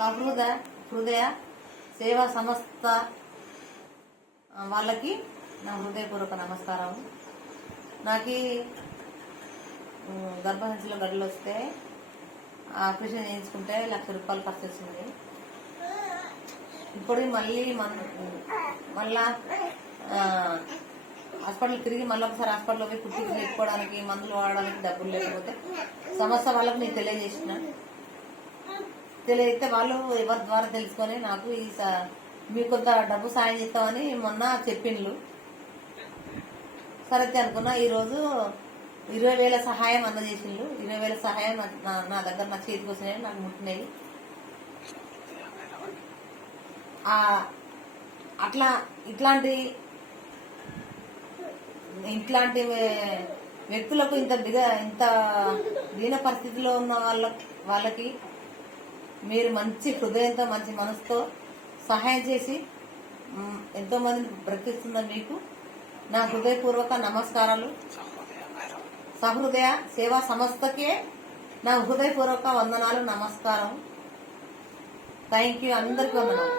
హృదయ సేవా సంస్థ వాళ్ళకి నా హృదయపూర్వక నమస్కారం. నాకు గర్భసంచిలో గడ్డలు వస్తే ఆపరేషన్ చేయించుకుంటే 1,00,000 రూపాయలు ఖర్చు వచ్చింది. ఇప్పుడు మళ్ళా హాస్పిటల్ తిరిగి మళ్ళీ ఒకసారి హాస్పిటల్లో పోయి పుట్టికి పెట్టుకోవడానికి మందులు వాడడానికి డబ్బులు లేకపోతే సమస్య వాళ్ళకు నేను తెలియజేసిన. తెలియతే వాళ్ళు ఎవరి ద్వారా తెలుసుకొని నాకు మీకు కొంత డబ్బు సాయం చేస్తామని మొన్న చెప్పిండ్రు. సరే అనుకున్నా. ఈరోజు 20,000 సహాయం అందజేసిండ్రు. 20,000 సహాయం నా దగ్గర నా చేతికి వచ్చినాయి, నాకు ముట్టినాయి. అట్లా ఇట్లాంటి వ్యక్తులకు ఇంత దీన పరిస్థితిలో ఉన్న వాళ్ళకి మీరు మంచి హృదయంతో మంచి మనసుతో సహాయం చేసి ఎంతో మందిని బ్రతికిస్తున్న మీకు నా హృదయపూర్వక నమస్కారాలు. సహృదయ సేవా సంస్థకే నా హృదయపూర్వక వందనాలు, నమస్కారం. Thank you. అందరికీ వందనాలు.